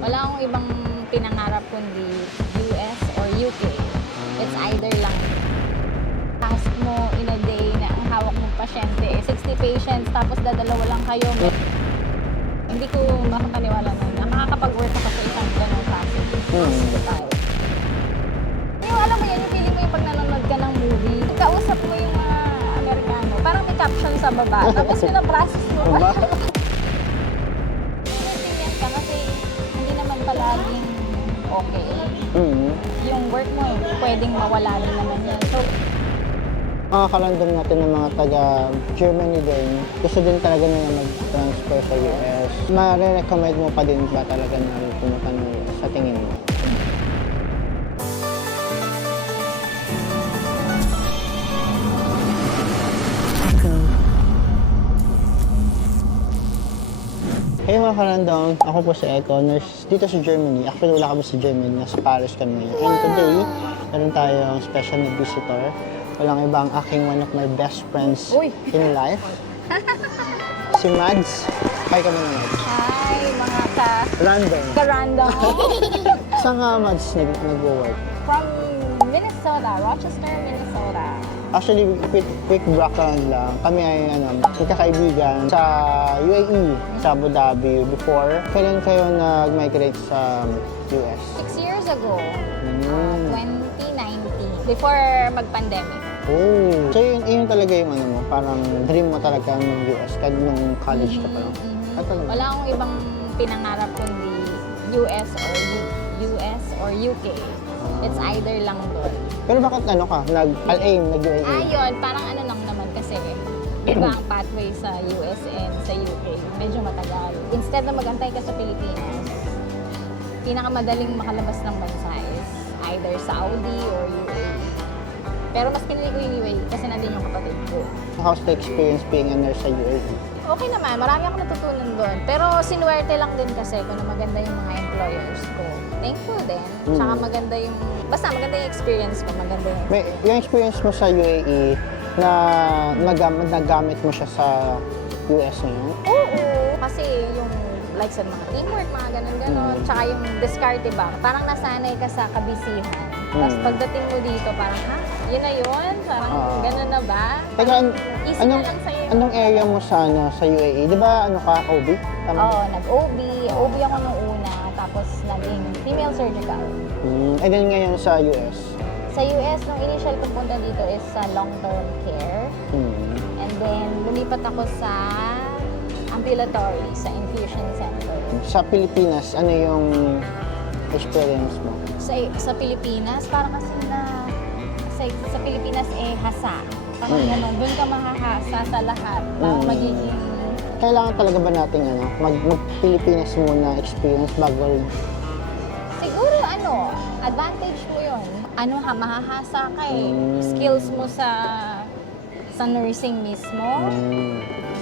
Wala akong ibang pinangarap kundi US or UK. It's either lang. Task mo in a day na ang hawak mong pasyente, 60 patients, tapos dadalawa lang kayo. Hindi ko makapaniwala na nakakapag-work ako sa isang ganong klase. Hospital. Yung alam mo yan, yung feeling mo yung pag nanonood ka ng movie, kausap mo yung mga Amerikano, parang may caption sa baba, tapos pinaprocess mo pa. Naiintindihan ka kasi hindi naman palaging okay. Yung work mo, pwedeng mawala din naman yan. So, Makakalandong natin ng mga taga-Germany din. Gusto din talaga nila mag-transfer sa US. Mare-recommend mo pa din ba talaga na pumunta ng US sa tingin mo? Hey mga kalandong, ako po si Echo, nurse dito sa Germany. Actually wala kami sa Germany, nasa Paris kami. And today, meron tayong special na visitor. Walang iba ang aking one of my best friends in life. Si Mads. Hi kami na Mads. hi mga Random. ka-random. Saan nga Mads nag-work? From Minnesota, Rochester, Minnesota. Actually, quick background lang. Kami ay magkakaibigan sa UAE, sa Abu Dhabi before. Kailan kayo nag-migrate sa US? 6 years ago, 2019, before mag-pandemic. Oh. So yun talaga yung mo, parang dream mo talaga ng US kahit nung college ka pa lang. Wala akong ibang pinangarap kundi US or UK. It's either lang doon. Pero bakit nag-aim, nag-UAE? Ayun, parang ano lang naman kasi, iba ang pathway sa US and sa UK. Medyo matagal. Instead na mag-antay ka sa Pilipinas, pinakamadaling makalabas ng bansa is either Saudi or UAE. Pero mas pinili ko yung UAE kasi nandun yung kapatid ko. How's the experience being a nurse sa UAE? Okay naman, marami akong natutunan doon. Pero sinuwerte lang din kasi kung na maganda yung mga employers ko. Thankful din. Tsaka maganda yung, basta maganda yung experience ko, maganda yung... Yung experience mo sa UAE na nagamit mo siya sa US ngayon? Oo, kasi yung like sa mga teamwork, mga ganun-ganon. Tsaka yung discarte ba, parang nasanay ka sa kabisihan. Tapos pagdating mo dito, parang, ha? Yun na yun? Parang ganun na ba? Teka, Easy na lang sa'yo. anong area mo sa UAE? Di ba OB? Oo, nag-OB. OB ako nung una, tapos naging female surgical. And then ngayon sa US? Sa US, nung initial kong punta dito is sa long-term care. And then, lumipat ako sa ambulatory, sa infusion center. Sa Pilipinas, ano yung experience mo? Sa Pilipinas, parang kasi sa Pilipinas hasa. Parang gano'n, doon ka mahahasa sa lahat ng magiging... Kailangan talaga ba natin mag-Pilipinas muna experience bago? Siguro advantage mo yun. Mahahasa ka skills mo sa nursing mismo.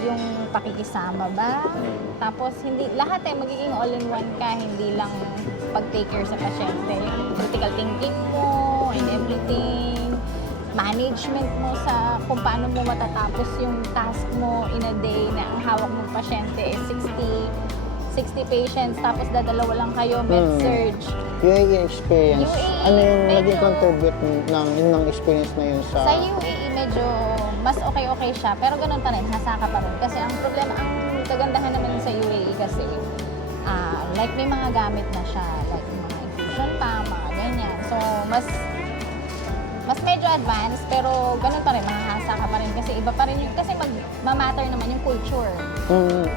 Yung pakikisama ba? Tapos lahat magiging all-in-one ka, hindi lang pag-take care sa pasyente. Yung critical thinking mo and everything. Management mo sa kung paano mo matatapos yung task mo in a day na ang hawak mong pasyente is 60 patients, tapos dadalawa lang kayo, med-surge. UAE experience, ano yung naging medyo- contribute ng experience na yun sa... Sa UAE, medyo mas okay siya, pero ganun pa rin, hasa ka pa rin. Kasi ang problema, ang kagandahan naman sa UAE kasi, like may mga gamit na siya, like mga infusion pa, mga ganyan. So, mas medyo advanced, pero ganun pa rin, mahahasa ka pa rin kasi iba pa rin yun. Kasi mag-matter naman yung culture.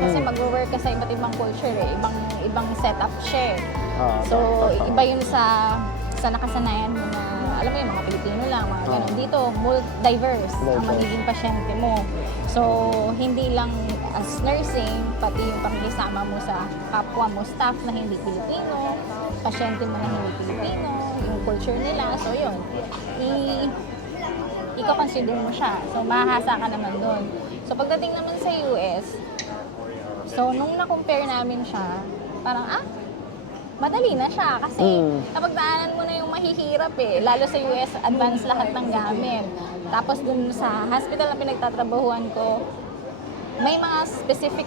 Kasi mag-work ka sa iba't ibang culture ibang setup siya. So, iba yun sa nakasanayan mo na, alam mo yung mga Pilipino lang, mga ganun. Dito, diverse ang magiging pasyente mo. So, hindi lang as nursing, pati yung pakikisama mo sa kapwa mo, staff na hindi Pilipino, pasyente mo na hindi Pilipino, yung culture nila. So, yun. Iko-consider mo siya. So, mahahasa ka naman doon. So, pagdating naman sa US, so, nung na-compare namin siya, parang, madali na siya. Kasi, napagdaanan mo na yung mahihirap Lalo sa US, advanced lahat ng gamit. Tapos, dun sa hospital na pinagtatrabahuan ko, may mga specific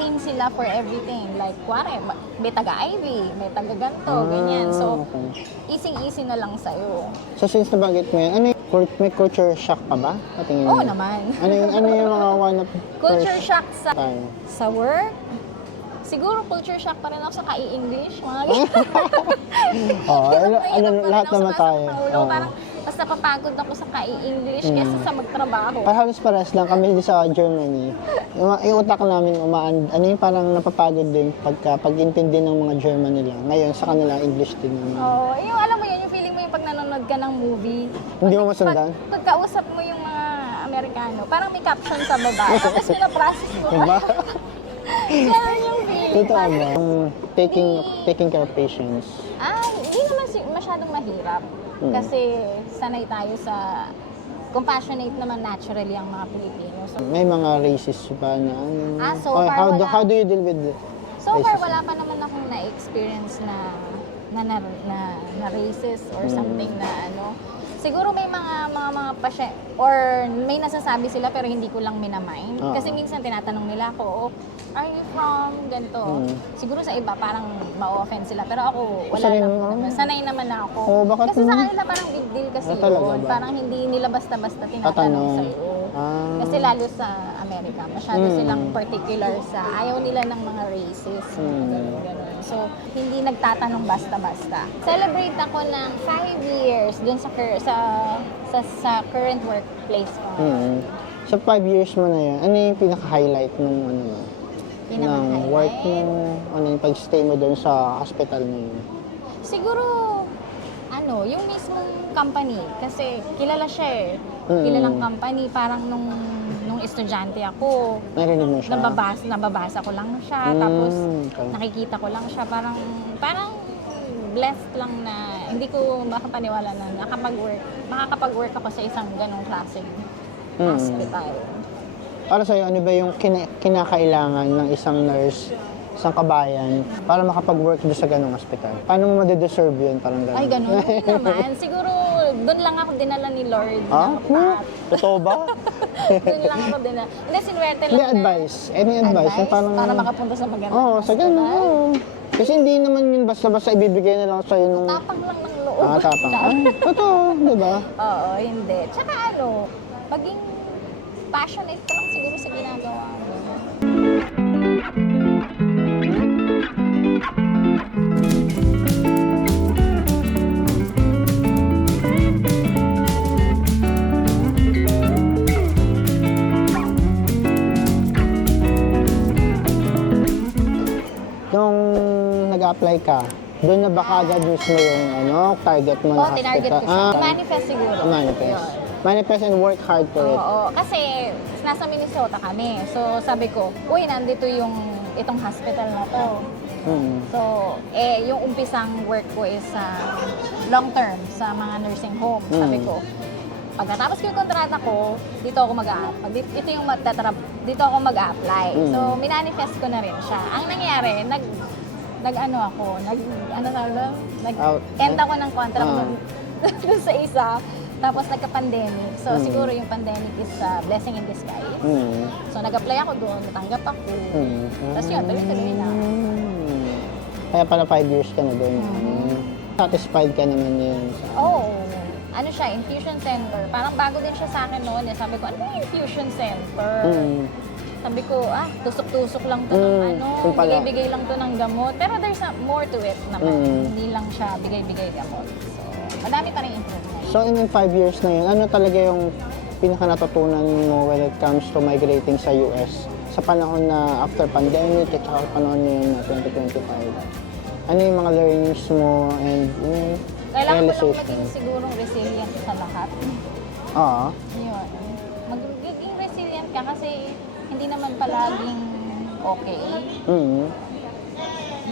team sila for everything. Like, kuwari, may taga-IV, may taga-ganto, ganyan. So, okay. easy-easy na lang sa'yo. So since nabanggit mo yan, ano yung, may culture shock pa ba? Patingin Oo mo. naman. Ano yung mga one of Culture first shock time? sa work. Siguro culture shock pa rin ako sa kai-English. Mga ganyan. Oo, Hirap na hirap pa rin lahat ako naman sumasakit tayo. sa ulo. Oo. Parang mas napapagod ako sa kai-English kaysa sa magtrabaho. Halos pares lang kami dito sa Germany. Yung utak namin ano yung parang napapagod din pag-intindi ng mga German nila. Ngayon sa kanila English din naman. Oo, yung alam mo yun, yung feeling mo yung pag nanonood ka ng movie. Hindi mo masundan? Pagkausap mo yung mga Amerikano, parang may caption sa baba. Tapos pinaprocess mo. Diba? Ganun yung feeling. Totoo ba? Yung taking care of patients. Hindi naman masyadong mahirap. Kasi sanay tayo sa compassionate naman naturally ang mga Pilipino. So, May mga racist ba na so far wala. how do you deal with so far, racism? wala pa naman akong na-experience na racist or something na ano. Siguro may mga pasya or may nasasabi sila pero hindi ko lang minamind. Kasi minsan tinatanong nila ako, are you from ganito? Siguro sa iba parang ma-offend sila pero ako wala Sanay lang naman. naman. Sanay naman na ako. Bakit Kasi sa kanila parang big deal kasi talaga yun. ba? Parang hindi nila basta-basta tinatanong Tatanong. sa'yo. Kasi lalo sa Amerika, masyado silang particular sa ayaw nila ng mga racist. Ganun. So, hindi nagtatanong basta-basta. Celebrate ako ng 5 years dun sa current workplace ko. Sa 5 years mo na yan, ano yung pinaka-highlight ng ng work mo? Ano yung pag-stay mo doon sa hospital mo yun? Siguro, yung mismong company. Kasi kilala siya eh. Kilalang company. Parang nung estudyante ako, Narinig mo siya? nababasa ko lang siya. Tapos, okay. nakikita ko lang siya. Parang blessed lang na hindi ko makapaniwala na makakapag-work ako sa isang ganong klaseng hospital. Para sa'yo, ano ba yung kinakailangan ng isang nurse, isang kabayan, para makapag-work doon sa ganong hospital? Paano mo madedeserve yun? Parang gano'n. Ay, ganun. Hindi naman. Siguro, doon lang ako dinala ni Lord. Totoo ba? Doon lang ako dinala. Hindi, sinwerte lang Hindi, advice. Any advice? Na parang, para makapunta sa magandang sa ganun. Oo. Kasi hindi naman yun basta-basta ibibigay na lang sa'yo nung... Tapang lang ng loob. Tapang. Totoo, di ba? Oo, hindi. Tsaka maging passionate ka lang siguro sa ginagawa mo. Nung nag-apply ka, doon na ba kagad mismo yung target mo na Tinarget ko siya. Manifest siguro. Manifest. Yun. Manifest and work hard for it. Oo, kasi nasa Minnesota kami. So sabi ko, nandito itong hospital na to. So, yung umpisang work ko is long term sa mga nursing home. Sabi ko, pagkatapos ko yung kontrata ko, dito ako dito ako mag-apply. So, minanifest ko na rin siya. Ang nangyari, nag-end ako ng contract dun sa isa. Tapos nagka-pandemic. So, siguro yung pandemic is a blessing in disguise. So, nag-apply ako doon, natanggap ako. Tapos yun, tuloy-tuloy na. Kaya pala 5 years ka na doon. Satisfied ka naman yun. Ano siya, infusion center. Parang bago din siya sa akin noon. Sabi ko, ano yung infusion center? Sabi ko, tusok-tusok lang to ng bigay-bigay lang to ng gamot. Pero there's more to it naman. Hindi lang siya bigay-bigay gamot. So, madami pa rin improvement. So, in 5 years na yun, ano talaga yung pinaka-natutunan mo when it comes to migrating sa US? Sa panahon na after pandemic at saka panahon ngayon na 2025. Ano yung mga learnings mo and kailangan mo lang maging sigurong resilient sa lahat. Yun. Magiging resilient ka kasi hindi naman palaging okay.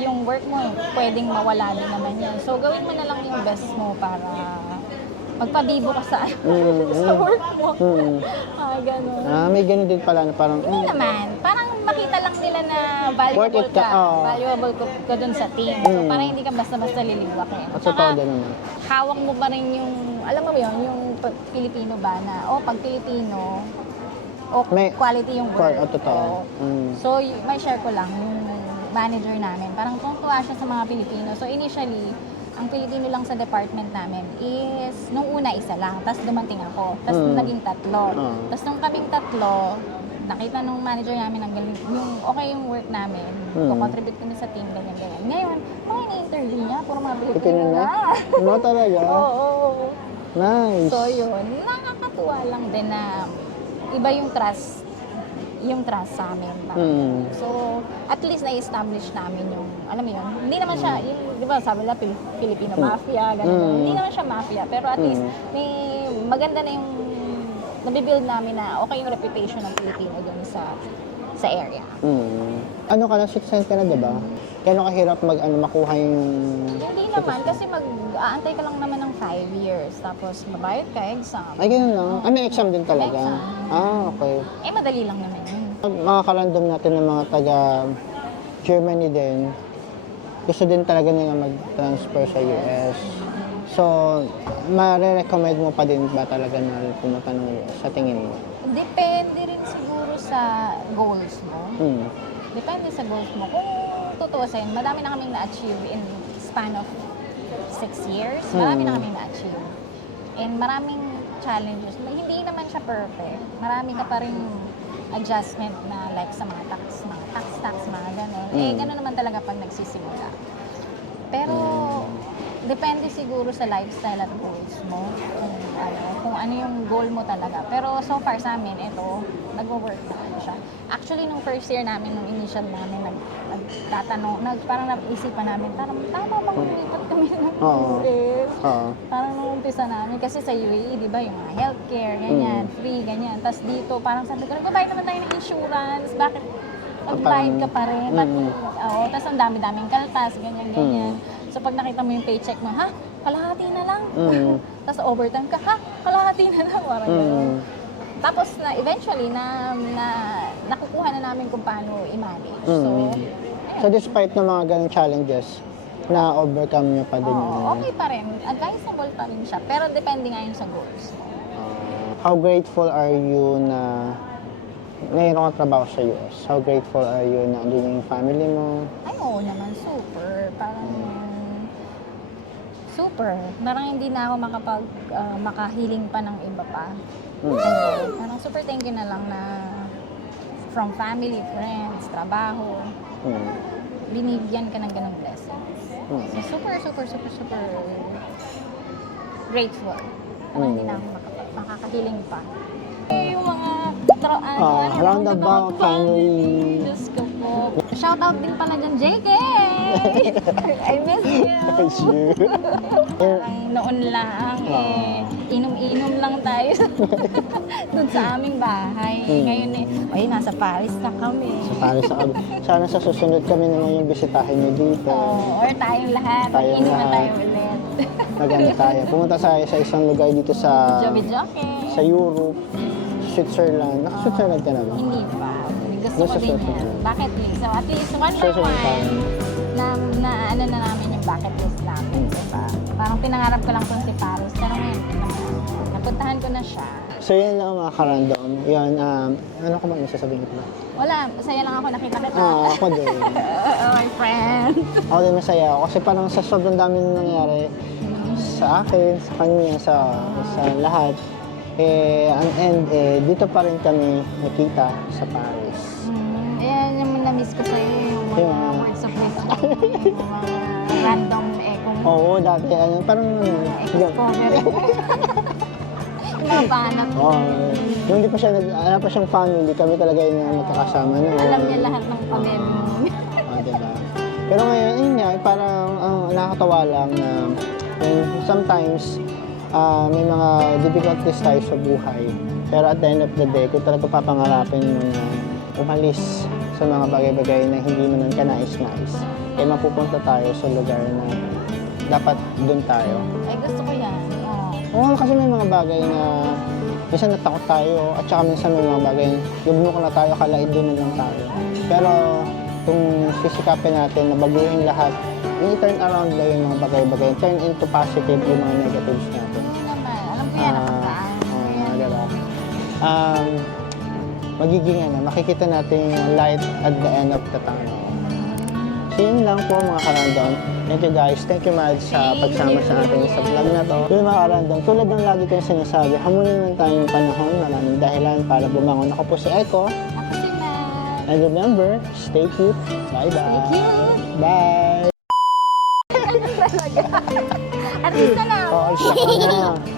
Yung work mo, pwedeng mawala din naman yan. So, gawin mo na lang yung best mo para magpabibo ka sa work mo. Ganun. May ganun din pala na parang... Hindi naman. Parang makita lang nila na valuable ka. Valuable ka dun sa team. So, parang hindi ka basta-basta liliwakin. At sa todo naman. Hawak mo pa rin yung, alam mo yun, yung Pilipino ba na, pag Pilipino, o May- quality yung work. Totoo. Oo. So, may share ko lang yung manager namin. Parang tuwa siya sa mga Pilipino. So, initially, ang Pilipino lang sa department namin is, nung una isa lang, tapos dumating ako, tapos naging tatlo. Tapos nung kaming tatlo, nakita nung manager namin ang galing, yung okay yung work namin, contribute kami sa team, ganyan. Ngayon, mga ini-interview niya, puro mga Pilipino Pilipino na? na. No, talaga? Oo. Nice. So yun, nakakatuwa lang din na iba yung trust sa amin. So, at least na-establish namin yung, alam mo yun, hindi naman siya, yung, di ba sabi nila Filipino mafia, ganun. Hindi naman siya mafia, pero at least may maganda na yung nabibuild namin na okay yung reputation ng Pilipino dun sa area. Ano ka na, citizen ka na, diba? Kaya kahirap makuha yung... Hindi naman, kasi mag-aantay ka lang naman ng 5 years, tapos mabayad ka, exam. Ay, ganun lang. May exam din talaga. Exam. Okay. Madali lang naman yun. Mga karandom natin ng mga taga Germany din, gusto din talaga nila mag-transfer sa US. So, ma-recommend mo pa din ba talaga na pumunta ng US sa tingin mo? Depende rin siguro sa goals mo. Depende sa goals mo. Kung tutuusin, madami na kaming na-achieve in span of 6 years. Marami na kaming na-achieve. And maraming challenges. Hindi naman siya perfect. Marami ka pa rin adjustment na like sa mga tax, mga gano'n. Gano'n naman talaga pag nagsisimula. Pero, depende siguro sa lifestyle at goals mo. Kung ano yung goal mo talaga. Pero so far sa amin, ito, nag-work naman siya. Actually, nung first year namin, nung initial namin, nagtatanong, parang naisipan namin, tama bang lumipat kami ng US? Parang nung umpisa namin, kasi sa UAE, di ba, yung mga healthcare, ganyan, free, ganyan. Tapos dito, parang sabi ko, nagbabayad naman tayo ng insurance, bakit magbayad ka pa rin? Tapos ang dami-daming kaltas, ganyan. So pag nakita mo yung paycheck mo, ha? Kalahati na lang. Tapos overtime ka, ha? Kalahati na lang. Parang gano'n. Tapos eventually, nakukuha na namin kung paano i-manage. So despite ng mga ganong challenges, na-overcome nyo pa din yun? Okay pa rin. Advisable pa rin siya. Pero depende nga yun sa goals mo. How grateful are you na ngayon kang trabaho sa US? How grateful are you na andun yung family mo? Ay, oo naman. Super. Super. Parang hindi na ako makahiling pa ng iba pa. Parang super thank you na lang na from family, friends, trabaho, binigyan ka ng ganong blessings. So super grateful. Parang hindi na ako makakahiling pa. Yung mga roundabout family. Diyos ko po. Shout out din pala dyan, JK! I miss you! Noon lang, inom-inom lang tayo doon sa aming bahay. Ngayon nasa Paris na kami. Sa Paris na kami. Sana sa susunod kami naman yung bisitahin nyo dito. Or tayong lahat. Inuman tayo ulit. Maganda tayo. Pumunta tayo sa isang lugar dito sa Europe, Switzerland. Naka-Switzerland ka na ba? Hindi pa. Gusto ko din yan. Bucket list. So at least one by one, na ano na namin yung bucket list namin. Diba? Parang pinangarap ko lang kung si Paris. Pero ngayon, napuntahan ko na siya. So yan lang mga karandom. Yan, ano ko ba sasabihin ko? Wala, masaya lang ako nakita kita. Ako din. My friend. Ako din masaya ako. Kasi parang sa sobrang dami na nangyari sa akin, sa kanya, sa lahat. Ang end, dito pa rin kami nakita sa Paris. Ayan yung na-miss ko sa'yo, yung mga words of wisdom, yung mga random kung... Oo, dati, parang... Exponer. Yung mga panat. Nung hindi pa siya, wala pa siyang family, kami talaga yung magkakasama na. Alam niya lahat ng pamilya mo. Diba? Pero ngayon, yun nga, parang nakakatawa lang na sometimes, may mga difficulties tayo sa buhay. Pero at the end of the day, kung talaga papangarapin mo na umalis sa mga bagay-bagay na hindi naman ka nais-nais, mapupunta tayo sa lugar na dapat doon tayo. Ay, gusto ko yan. Oo, kasi may mga bagay na minsan natakot tayo at saka minsan may mga bagay lubnok na tayo, kalaid doon na lang tayo. Pero kung sisikapin natin na baguhin lahat, i-turn around lang yung mga bagay-bagay, turn into positive yung mga negatives natin. Hindi naman. Alam ko yan, nakataan. Diba? magiging makikita natin yung light at the end of the tunnel. So yun lang po mga ka-random. Thank you guys. Thank you Mads sa pagsama sa atin sa vlog na to. Yun mga ka-random, tulad ng lagi kong sinasabi, hamunin lang tayong panahon. Maraming dahilan para bumangon. Ako po si Echo. Ako si Matt. And remember, stay cute. Bye-bye. Stay cute. Bye. Talaga. Artista na ako. Oh, alis ako na.